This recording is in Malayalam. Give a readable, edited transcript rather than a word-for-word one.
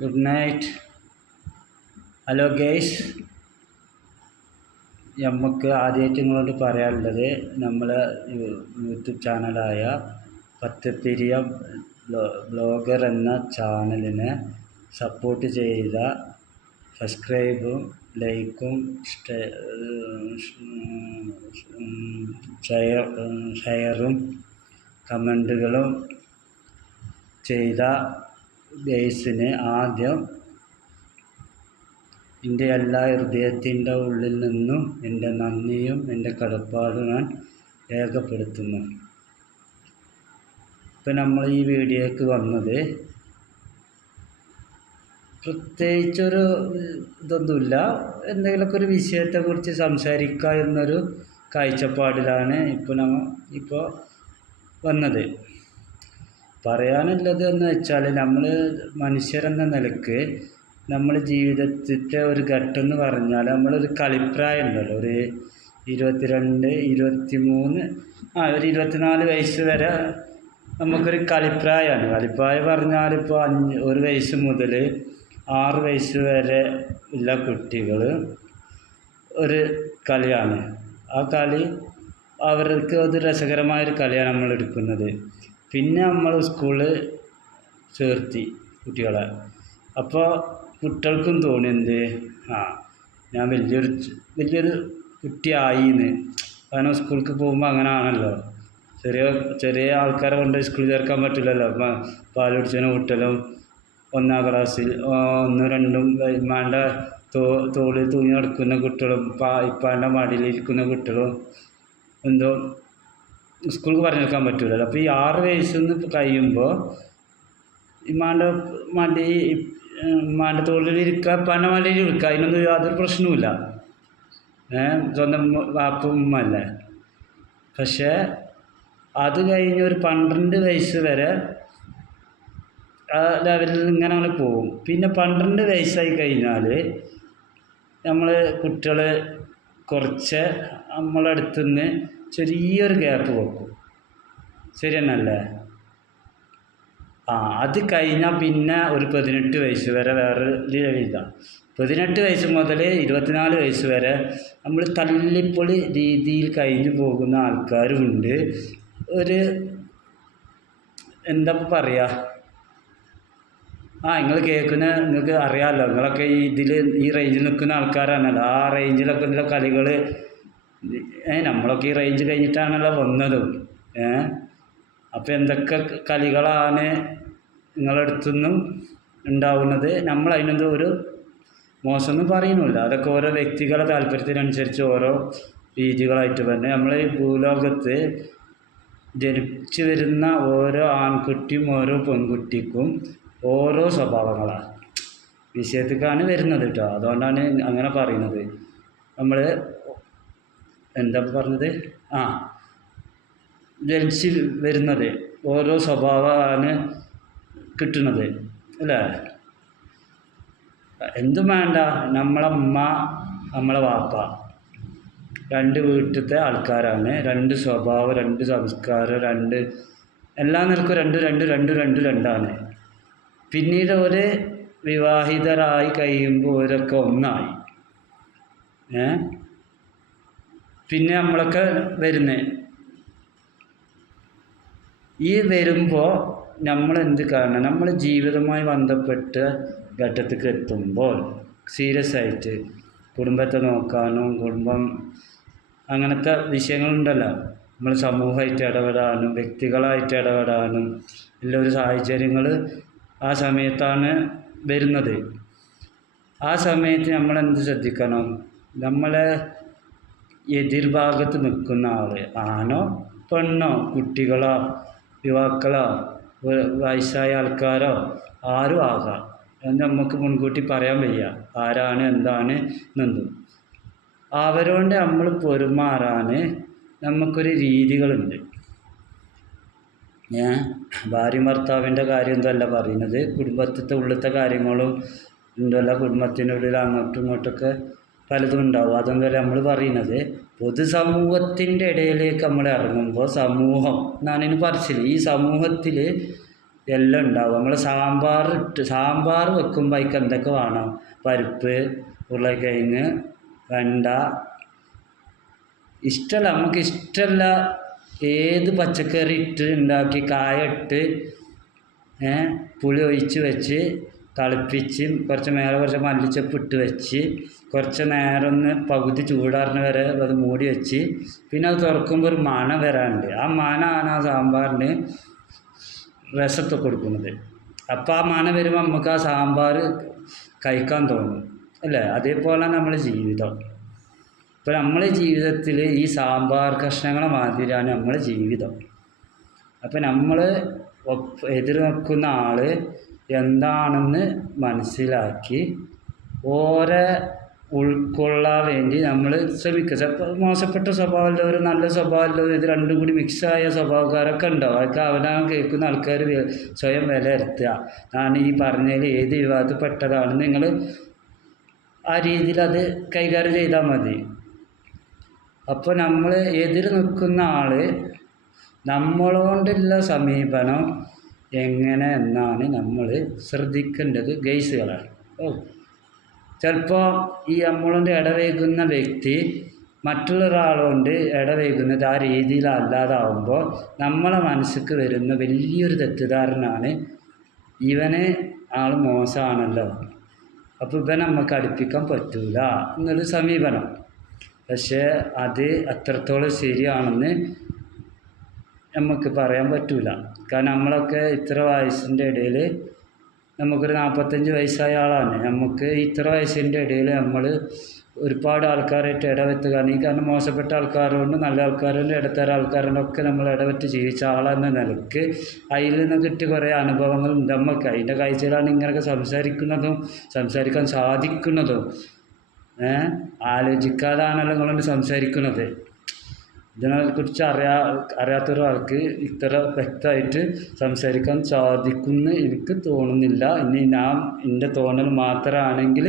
Good night. ഹലോ ഗെയ്സ്, നമുക്ക് ആദ്യമായിട്ട് നിങ്ങളോട് പറയാനുള്ളത് നമ്മളെ യൂട്യൂബ് ചാനലായ പത്തപ്പിരിയ ബ്ലോഗർ എന്ന ചാനലിനെ സപ്പോർട്ട് ചെയ്ത സബ്സ്ക്രൈബും ലൈക്കും ഷെയറും കമൻറ്റുകളും ചെയ്ത ഗെയ്സിന് ആദ്യം എൻ്റെ എല്ലാ ഹൃദയത്തിൻ്റെ ഉള്ളിൽ നിന്നും എൻ്റെ നന്ദിയും എൻ്റെ കടപ്പാടും ഞാൻ രേഖപ്പെടുത്തുന്നു. ഇപ്പം നമ്മൾ ഈ വീഡിയോയ്ക്ക് വന്നത് പ്രത്യേകിച്ചൊരു ഇതൊന്നുമില്ല, എന്തെങ്കിലുമൊക്കെ ഒരു വിഷയത്തെക്കുറിച്ച് സംസാരിക്കുക എന്നൊരു കാഴ്ചപ്പാടിലാണ് ഇപ്പോൾ വന്നത്. പറയാനുള്ളത് എന്ന് വെച്ചാൽ, നമ്മൾ മനുഷ്യരെന്ന നിലക്ക് നമ്മൾ ജീവിതത്തിൻ്റെ ഒരു ഘട്ടം എന്ന് പറഞ്ഞാൽ നമ്മളൊരു കളിപ്രായം ഉണ്ടല്ലോ, ഒരു 22, 23 ഒരു 24 വയസ്സ് വരെ നമുക്കൊരു കളിപ്രായമാണ്. കളിപ്രായം പറഞ്ഞാൽ ഇപ്പോൾ 1 വയസ്സ് മുതൽ 6 വയസ്സ് വരെ ഉള്ള കുട്ടികൾ ഒരു കളിയാണ്. ആ കളി അവർക്ക് ഒരു രസകരമായൊരു കളിയാണ് നമ്മൾ എടുക്കുന്നത്. പിന്നെ നമ്മൾ സ്കൂളിൽ ചേർത്തി കുട്ടികളെ. അപ്പോൾ കുട്ടികൾക്കും തോന്നി എന്ത്, ഞാൻ വലിയൊരു കുട്ടിയായിന്ന്. കാരണം സ്കൂൾക്ക് പോകുമ്പോൾ അങ്ങനെ ആണല്ലോ, ചെറിയ ആൾക്കാരെ കൊണ്ട് സ്കൂളിൽ ചേർക്കാൻ പറ്റില്ലല്ലോ. പാൽ കുടിച്ചതിന് കുട്ടികളും 1ാം ക്ലാസ്സിൽ 1, 2 ഇമ്മാൻ്റെ തോളിൽ തൂങ്ങി നടക്കുന്ന കുട്ടികളും ഇപ്പാൻ്റെ മടിയിലിരിക്കുന്ന കുട്ടികളും എന്തോ സ്കൂൾക്ക് പറഞ്ഞെടുക്കാൻ പറ്റില്ലല്ലോ. അപ്പോൾ ഈ 6 വയസ്സിൽ കഴിയുമ്പോൾ ഇമ്മാൻ്റെ തോളിലിരിക്കുക, ഇപ്പാൻ്റെ മടിയിൽ ഇരിക്കുക, അതിനൊന്നും യാതൊരു പ്രശ്നവുമില്ല. സ്വന്തം വാപ്പും ഉമ്മല്ലേ. പക്ഷേ അത് കഴിഞ്ഞ് ഒരു 12 വയസ്സ് വരെ ആ ലെവലിൽ ഇങ്ങനെ അങ്ങനെ പോകും. പിന്നെ 12 വയസ്സായി കഴിഞ്ഞാൽ നമ്മൾ കുട്ടികൾ കുറച്ച് നമ്മളടുത്തുനിന്ന് ചെറിയൊരു ഗ്യാപ്പ് വെക്കും. ശരി തന്നെയല്ലേ? അത് കഴിഞ്ഞാൽ പിന്നെ ഒരു 18 വയസ്സ് വരെ വേറെ ഇതാണ്. 18 വയസ്സ് മുതൽ 24 വയസ്സ് വരെ നമ്മൾ തല്ലിപ്പൊളി രീതിയിൽ കഴിഞ്ഞു പോകുന്ന ആൾക്കാരുമുണ്ട്. ഒരു എന്താ പറയുക, നിങ്ങൾ നിങ്ങൾക്ക് അറിയാമല്ലോ, നിങ്ങളൊക്കെ ഈ റേഞ്ചിൽ നിൽക്കുന്ന ആൾക്കാരാണല്ലോ. ആ റേഞ്ചിലൊക്കെ ഉള്ള കളികൾ നമ്മളൊക്കെ ഈ റേഞ്ച് കഴിഞ്ഞിട്ടാണല്ലോ വന്നതും. അപ്പോൾ എന്തൊക്കെ കളികളാണ് നിങ്ങളടുത്തുനിന്നും ഉണ്ടാവുന്നത്. നമ്മൾ അതിനൊന്നും ഒരു മോശമൊന്നും പറയുന്നില്ല. അതൊക്കെ ഓരോ വ്യക്തികളുടെ താല്പര്യത്തിനനുസരിച്ച് ഓരോ രീതികളായിട്ട് തന്നെ നമ്മൾ ഈ ഭൂലോകത്ത് ജനിച്ചു വരുന്ന ഓരോ ആൺകുട്ടിയും ഓരോ പെൺകുട്ടിക്കും ഓരോ സ്വഭാവങ്ങളാണ്. വിഷയത്തേക്കാണ് വരുന്നത് കേട്ടോ, അതുകൊണ്ടാണ് അങ്ങനെ പറയുന്നത്. നമ്മൾ എന്താ പറഞ്ഞത്, ജനിച്ച് വരുന്നത് ഓരോ സ്വഭാവമാണ് കിട്ടുന്നത് അല്ലേ. എന്തും വേണ്ട, നമ്മളെ ഉമ്മ നമ്മളെ വാപ്പ 2 വീട്ടിലത്തെ ആൾക്കാരാണ്. 2 സ്വഭാവം, 2 സംസ്കാരം, എല്ലാ നിലക്കും 2 പിന്നീട് ഒരു വിവാഹിതരായി കഴിയുമ്പോൾ ഓരൊക്കെ ഒന്നായി. പിന്നെ നമ്മളൊക്കെ വരുമ്പോൾ നമ്മളെന്ത് കാണണം, നമ്മൾ ജീവിതവുമായി ബന്ധപ്പെട്ട ഘട്ടത്തേക്ക് എത്തുമ്പോൾ സീരിയസ് ആയിട്ട് കുടുംബത്തെ നോക്കാനും അങ്ങനത്തെ വിഷയങ്ങളുണ്ടല്ലോ. നമ്മൾ സമൂഹമായിട്ട് ഇടപെടാനും വ്യക്തികളായിട്ട് ഇടപെടാനും ഉള്ള ഒരു സാഹചര്യങ്ങൾ ആ സമയത്താണ് വരുന്നത്. ആ സമയത്ത് നമ്മളെന്ത് ശ്രദ്ധിക്കണം, നമ്മളെ എതിർഭാഗത്ത് നിൽക്കുന്ന ആൾ, ആണോ പെണ്ണോ കുട്ടികളോ യുവാക്കളോ വയസ്സായ ആൾക്കാരോ ആരും ആകാം. എന്ന് നമുക്ക് മുൻകൂട്ടി പറയാൻ വയ്യ ആരാണ് എന്താണ് എന്നും. അവരോട് നമ്മൾ പെരുമാറാൻ നമുക്കൊരു രീതികളുണ്ട്. ഭാര്യ ഭർത്താവിൻ്റെ കാര്യം എന്തല്ല പറയുന്നത്, കുടുംബത്തിൻ്റെ ഉള്ളിലത്തെ കാര്യങ്ങളും ഉണ്ടല്ലോ. കുടുംബത്തിനുള്ളിൽ അങ്ങോട്ടും ഇങ്ങോട്ടൊക്കെ പലതും ഉണ്ടാവും. അതൊന്നുമല്ല നമ്മൾ പറയുന്നത്. പൊതുസമൂഹത്തിൻ്റെ ഇടയിലേക്ക് നമ്മൾ ഇറങ്ങുമ്പോൾ, സമൂഹം എന്നാണ് ഇതിന് പറച്ചിൽ. ഈ സമൂഹത്തിൽ എല്ലാം ഉണ്ടാവും. നമ്മൾ സാമ്പാർ വെക്കുമ്പോൾ അതിക്ക് എന്തൊക്കെ വേണം? പരിപ്പ്, ഉരുളക്കിഴങ്ങ്, വെണ്ട, ഇഷ്ടമല്ല നമുക്ക് ഇഷ്ടമല്ല ഏത് പച്ചക്കറി ഇട്ട് ഉണ്ടാക്കി കായ ഇട്ട് പുളി ഒഴിച്ച് വെച്ച് തിളപ്പിച്ച് കുറച്ച് മേലെ കുറച്ച് മല്ലിച്ചപ്പ് ഇട്ട് വെച്ച് കുറച്ച് നേരം ഒന്ന് പകുതി ചൂടാറുന്ന വരെ അത് മൂടി വെച്ച് പിന്നെ അത് തുറക്കുമ്പോൾ ഒരു മണം വരാനുണ്ട്. ആ മണമാണ് ആ സാമ്പാറിന് രസത്തെ കൊടുക്കുന്നത്. അപ്പോൾ ആ മണം വരുമ്പോൾ നമുക്ക് ആ സാമ്പാർ കഴിക്കാൻ തോന്നും അല്ലേ? അതേപോലെ നമ്മുടെ ജീവിതം. ഇപ്പോൾ നമ്മളെ ജീവിതത്തിൽ ഈ സാമ്പാർ കഷ്ണങ്ങളെ മാതിരിയാണ് നമ്മളെ ജീവിതം. അപ്പം നമ്മൾ എതിർ നിൽക്കുന്ന ആൾ എന്താണെന്ന് മനസ്സിലാക്കി ഓരെ ഉൾക്കൊള്ളാൻ വേണ്ടി നമ്മൾ ശ്രമിക്കുക. ചിലപ്പോൾ മോശപ്പെട്ട സ്വഭാവമുള്ളവർ, നല്ല സ്വഭാവമുള്ളവർ, ഇത് രണ്ടും കൂടി മിക്സായ സ്വഭാവക്കാരൊക്കെ ഉണ്ടാവും. അതൊക്കെ അവനാണ് കേൾക്കുന്ന ആൾക്കാർ സ്വയം വിലയിരുത്തുക. ഞാൻ ഈ പറഞ്ഞതിൽ ഏത് വിഭാഗത്തിൽ പെട്ടതാണെന്ന് നിങ്ങൾ ആ രീതിയിൽ അത് കൈകാര്യം ചെയ്താൽ മതി. അപ്പോൾ നമ്മൾ എതിർ നിൽക്കുന്ന ആൾ നമ്മളോണ്ടുള്ള സമീപനം എങ്ങനെ എന്നാണ് നമ്മൾ ശ്രദ്ധിക്കേണ്ടത് ഗൈസുകളാണ്. ചിലപ്പോൾ ഈ നമ്മളോട് ഇടവൈകുന്ന വ്യക്തി മറ്റുള്ളൊരാളോട് ഇടവൈകുന്നത് ആ രീതിയിലല്ലാതാവുമ്പോൾ നമ്മളെ മനസ്സിക്ക് വരുന്ന വലിയൊരു തെറ്റിദ്ധാരണയാണ് ഇവന് ആൾ മോശമാണല്ലോ, അപ്പോൾ ഇവനെ നമുക്ക് അടുപ്പിക്കാൻ പറ്റൂല എന്നൊരു സമീപനം. പക്ഷേ അത് അത്രത്തോളം ശരിയാണെന്ന് നമുക്ക് പറയാൻ പറ്റൂല. കാരണം നമ്മളൊക്കെ ഇത്ര വയസ്സിൻ്റെ ഇടയിൽ, നമുക്കൊരു 45 വയസ്സായ ആളാണ്, നമുക്ക് ഇത്ര വയസ്സിൻ്റെ ഇടയിൽ നമ്മൾ ഒരുപാട് ആൾക്കാരായിട്ട് ഇടവെത്തുകയാണ്. കാരണം മോശപ്പെട്ട ആൾക്കാരുണ്ട്, നല്ല ആൾക്കാരുണ്ട്, ഇടത്തരം ആൾക്കാരുണ്ടൊക്കെ നമ്മൾ ഇടവെറ്റ് ജീവിച്ച ആളെന്ന നിലക്ക് അതിൽ നിന്ന് കിട്ടിയ കുറേ അനുഭവങ്ങളുണ്ട് നമുക്ക്. അതിൻ്റെ കാഴ്ചയിലാണ് ഇങ്ങനെയൊക്കെ സംസാരിക്കാൻ സാധിക്കുന്നതും. ആലോചിക്കാതാണല്ലോ നിങ്ങളോട് സംസാരിക്കുന്നത്. ഇതിനെക്കുറിച്ച് അറിയാത്തൊരാൾക്ക് ഇത്ര വ്യക്തമായിട്ട് സംസാരിക്കാൻ സാധിക്കുമെന്ന് എനിക്ക് തോന്നുന്നില്ല. ഇനി എൻ്റെ തോന്നൽ മാത്രമാണെങ്കിൽ